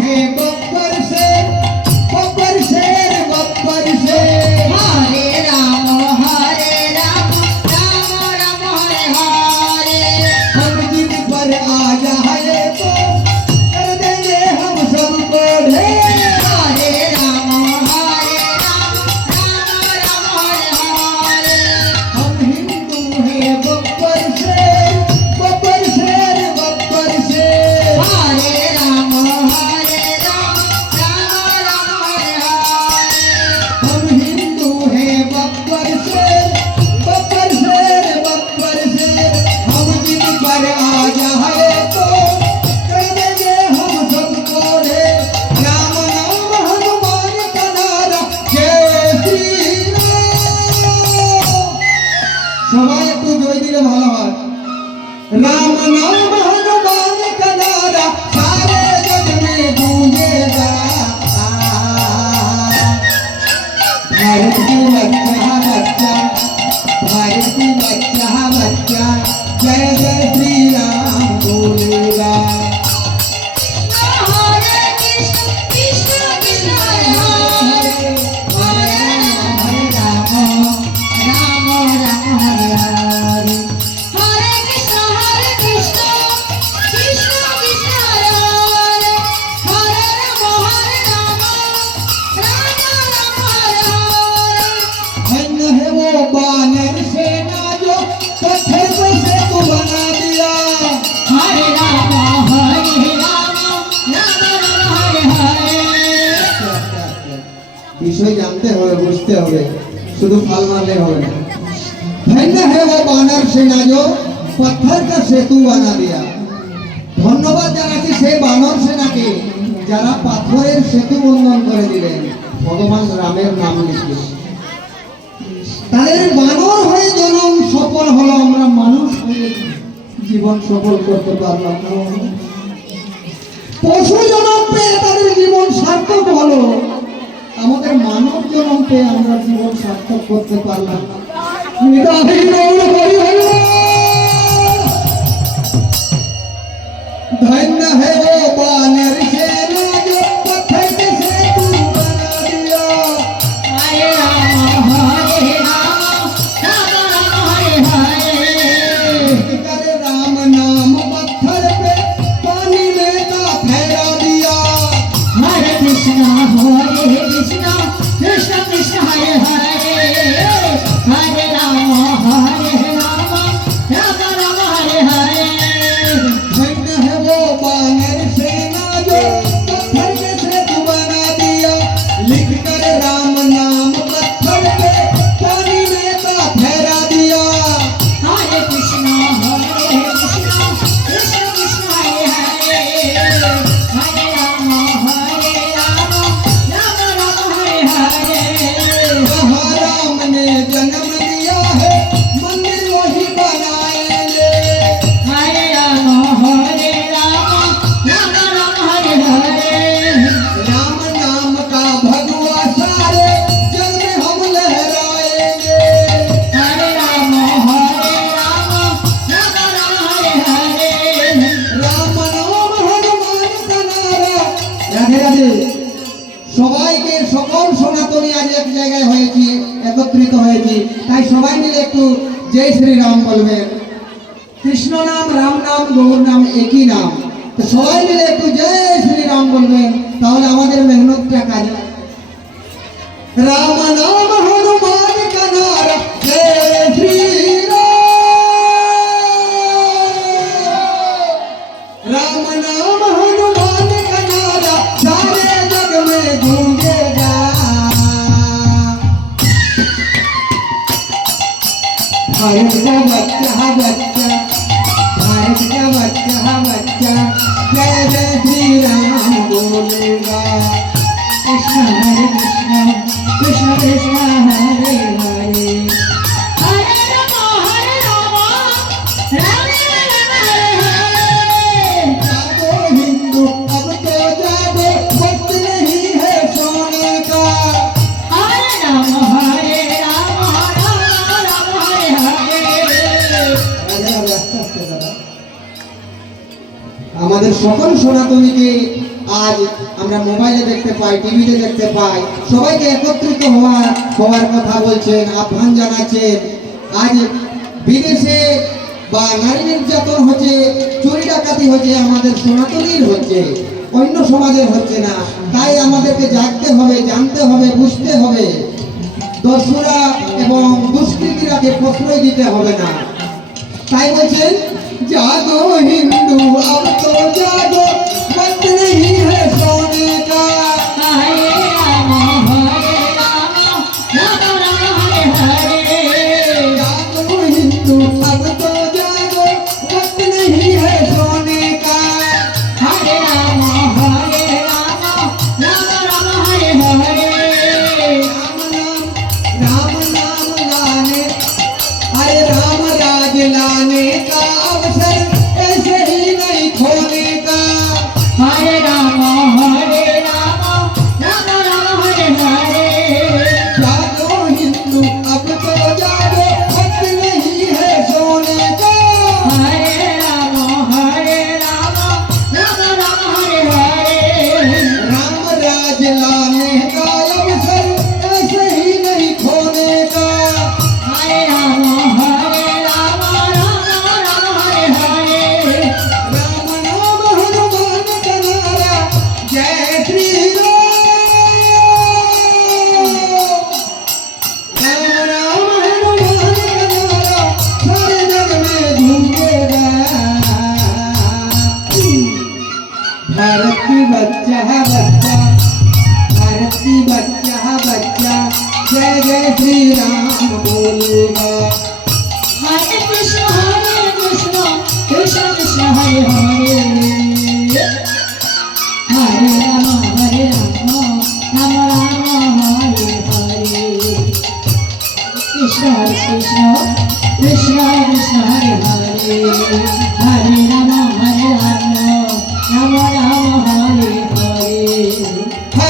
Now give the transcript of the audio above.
है बब्बर शेर बब्बर शेर बब्बर शेर। हरे राम राम राम हरे हरे। हम जिद पर आ जाए तो कर देंगे हम सबको ढेर। हरे राम राम राम हरे हरे। हम हिंदू हैं बब्बर शेर बब्बर शेर बब्बर शेर। हरे राम राम राम हरे हरे। हम हिंदू हैं बब्बर शेर बब्बर शेर बब्बर शेर। हम जिद पर आ जाए तो कर देंगे हम सबको ढेर। राम नाम हनुमान का नारा जय श्री राम। সবাই একটু জয় দিলে ভালো হয়। राम नाम हनुमान का नारा सारे जग में गूंजेगा। भारत की बच्चा बच्चा भारत की बच्चा बच्चा जय जय श्री राम बोलेगा। हरे कृष्ण कृष्ण कृष्ण हरे हरे। हरे राम राम राम हरे हरे। हरे कृष्ण कृष्ण कृष्ण हरे हरे। हरे राम राम राम हरे हरे। धन्य है वो बानर सेना जो पत्थर को सेतु बना दिया। हरे राम राम राम हरे हरे। বিষয় জানতে হবে বুঝতে হবে শুধু ফাল মারলে হবে না। धन्य है वो बानर सेना जो पत्थर का सेतु बना दिया। ধন্যবাদ জানাচ্ছি সেই বানর সেনাকে যারা পাথরের সেতু বন্ধন করে দিলেন ভগবান রামের নাম লিখে। তাদের বানর হয়ে জন্ম সফল হলো, আমরা মানুষ হয়ে জীবন সফল করতে পারলাম না। পশু জন্ম পেয়ে তাদের জীবন সার্থক হলো, আমাদের মানব জন্ম পেয়ে আমরা জীবন সার্থক করতে পারলাম না। নিতাই গৌর হরি হরি। धन्य है वो बानर सेना जो पत्थर के सेतु बना दिया। हरे राम हरे हरे। करे राम नाम पत्थर पे पानी में का ठहरा दिया। हरे कृष्ण कृष्ण कृष्ण हरे हरे। हरे राम राम राम हरे हरे। धन्य है वो बानर सेना जो पत्थर के सेतु बना दिया। लिख कर राम नाम पत्थर पे पानी में का ठहरा दिया। हरे कृष्ण कृष्ण कृष्ण हरे हरे। हरे राम राम राम हरे हरे। जहाँ राम ने जन्म लिया है मंदिर वही बनाएंगे। हरे राम राम हरे हरे। राम नाम का भगवा सारे जग में हम लहराएंगे। हरे राम हरे हरे। राम नाम हनुमान का नारा। राधे राधे। সবাইকে সকল সনাতনী আজ এক জায়গায় হয়েছি, একত্রিত হয়েছি, তাই সবাই মিলে একটু জয় শ্রী রাম বলবেন। কৃষ্ণ নাম রাম নাম গৌর নাম একই নাম, তো সবাই মিলে একটু জয় শ্রী রাম বলবেন, তাহলে আমাদের মেহনতটা কাজে লাগবে। राम नाम हनुमान का नारा जय श्री राम। राम नाम हनुमान का नारा सारे जग में गूंजेगा। भारत का बच्चा बच्चा भारत का बच्चा बच्चा जय जय श्री राम बोलेगा। कृष्ण हरे कृष्ण कृष्ण कृष्ण हरे हरे। हरे राम राम राम हरे हरे। जागो हिंदू अब तो जागो, वक्त नहीं है सोने का। हरे राम हरे हरे। আমাদের সকল সনাতনীকে আজ আমরা মোবাইলে দেখতে পাই, টিভিতে দেখতে পাই, সবাইকে একত্রিত হওয়ার কথা বলছেন, আহ্বান জানাচ্ছেন। আজ বিদেশে বা নারী নির্যাতন হচ্ছে, চুরি ডাকাতি হচ্ছে, আমাদের সনাতনীর হচ্ছে, অন্য সমাজের হচ্ছে না। তাই আমাদেরকে জাগতে হবে, জানতে হবে, বুঝতে হবে। দস্যুরা এবং দুষ্কৃতীরাকে প্রশ্রয় দিতে হবে না। তাই বলছেন, জাগো হিন্দু अब तो जागो, वक्त नहीं है सोने का। हरे राम राम हरे हरे जागो हिंदू अब तो जागो, वक्त नहीं है सोने का। हरे राम हरे हरे राम नाम लाने, अरे राम राज लाने का अवसर ऐसे ही नहीं खोने का। हरे राम हरे हरे जागो हिंदू अब तो जागो, वक्त नहीं है सोने का। हरे राम हरे हरे राम राज लाने का अवसर ऐसे ही नहीं खोने का। हरे राम हरे हरे राम नाम हनुमान का नारा, जय श्री राम। राम हनुमान का नारा सारे जग में गूंजेगा। भारत की बच्चा बच्चा, भारत की बच्चा बच्चा, जय जय श्री राम बोलेगा। हरे कृष्ण कृष्ण कृष्ण हरे हरे हरे राम राम राम हरे हरे कृष्ण कृष्ण कृष्ण कृष्ण हरे हरे हरे राम